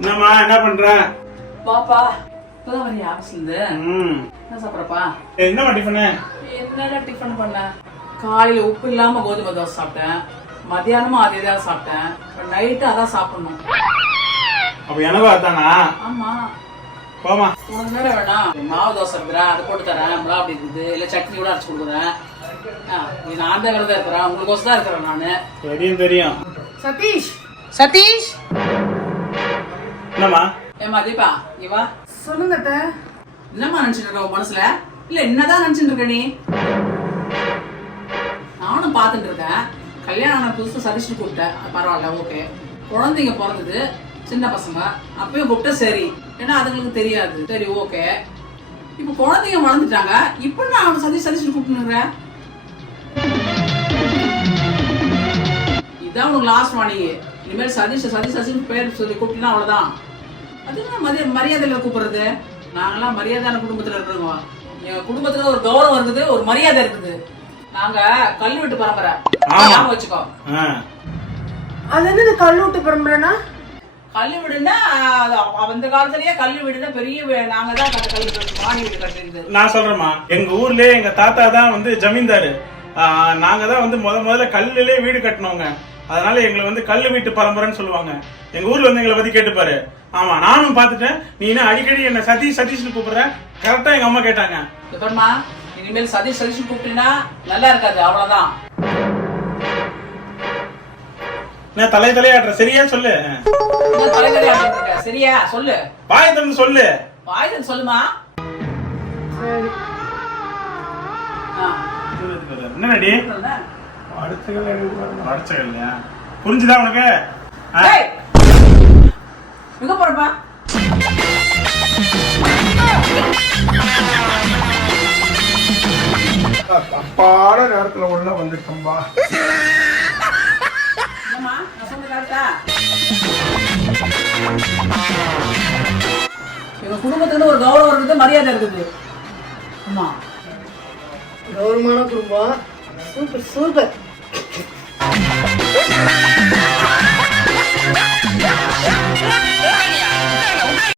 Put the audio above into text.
என்னம்மா என்ன பண்ற? பாப்பா இப்பதான் வரியா ஆஃபீஸ்ல இருந்து? ம். என்ன சாப்பிட்றப்பா? என்னம்மா டிஃபனு என்னடா டிஃபன் பண்ண? காலையில உப்பு இல்லாம கோதுமை தோசை சாப்பிட்டேன். மத்தியானமும் அதே தான் சாப்பிட்டேன். நைட்டு அதான் சாப்பிடணும். அப்ப எனக்கும் அதானா? ஆமா. போமா உனக்கு நேரம் வேணாம் மாவு தோசை இருக்கிறேன் அதை போட்டு தரேன். மிளகா அப்படி இருக்குது. இல்ல சட்னி கூட அரைச்சு கொடுக்குறேன். ஆ, நீ நான் தான் விரதம் இருக்கிறேன். உங்களுக்கு தான் இருக்கிறேன் நானு. தெரியும் தெரியும். சதீஷ். சதீஷ்? என்னம்மா? ஏமா தீபா இங்க வா. சொல்லுங்க அத்தை. என்னம்மா நினைச்சிட்டு இருக்க உன் மனசுல? இல்ல என்னதான் நினைச்சிட்டு இருக்க நீ? நானும் பார்த்துட்டு இருக்கேன். கல்யாணம் ஆன புதுசு சதீஷ்னு கூப்பிட்டேன். அது பரவாயில்ல ஓகே குழந்தைங்க பிறந்தது சின்ன பசங்க. அப்பயும் கூப்பிட்டா சரி. ஏன்னா அதுங்களுக்கு தெரியாது. சரி ஓகே இப்போ குழந்தைங்க வளர்ந்துட்டாங்க. இப்போ நான் அவனை சதீஷ் சதீஷ்னு கூப்பிட்டுருக்கேன் இதான் உனக்கு லாஸ்ட் வார்னிங் இனிமேல் சதீஷ் சதீஷ் சதீஷ் பேர் சொல்லி கூப்பிட்டீங்கன்னா அவ்வளவுதான். அது என்ன மதிய மரியாதையில கூப்பிடுறது? நாங்கெல்லாம் மரியாதையான குடும்பத்துல இருக்கிறோங்க எங்க குடும்பத்துல ஒரு கௌரவம் இருக்குது ஒரு மரியாதை இருக்குது. நாங்க கல்வி விட்டு பரம்பரை. ஞாபகம் வச்சுக்கோ. ஆ. அது என்னது கல்லூட்டு பரம்பரைனா? கல்வி வீடுன்னா அந்த காலத்திலேயே கல்வி வீடுனா பெரிய நாங்க தான் கல்வி வீடு, மாடி வீடு கட்டிருக்குது நான் சொல்றேம்மா. எங்க ஊர்லயே எங்க தாத்தா தான் வந்து ஜமீன்தாரு. நாங்க தான் வந்து முத முதல்ல கல்லுலயே வீடு கட்டினோங்க அதனால எங்களை வந்து கல்லு வீட்டு பரம்பரைன்னு சொல்லுவாங்க. எங்க ஊர்ல வந்து எங்களை பத்தி கேட்டுப்பாரு. ஆமா நானும் பார்த்துட்டேன். நீ என்ன அடிக்கடி என்ன சதீஷ் சதீஷ்னு கூப்பிடுற? கரெக்டா எங்க அம்மா கேட்டாங்க. எப்படிமா இனிமேல் சதீஷ் சதீஷ் கூப்பிட்டீங்கன்னா நல்லா இருக்காது அவ்வளவுதான். நான் தலை தலையாடுற சரியா சொல்லு. இருக்க? சரியா சொல்லு. வாய் திறந்து சொல்லு. வாயுதன் சொல்லுமா? சரி. ஆ, என்னடி? சொல்லுங்க. அடிச்ச இல்லையா புரிஞ்சுதா உனக்கு? எங்க போறப்பா? தப்பான நேரத்துல உள்ள வந்துட்டோம்பா. எங்க குடும்பத்துக்கு ஒரு கௌரவம் இருக்குது மரியாதை இருக்குது. ஆமா கௌரவமான குடும்பம். Super super.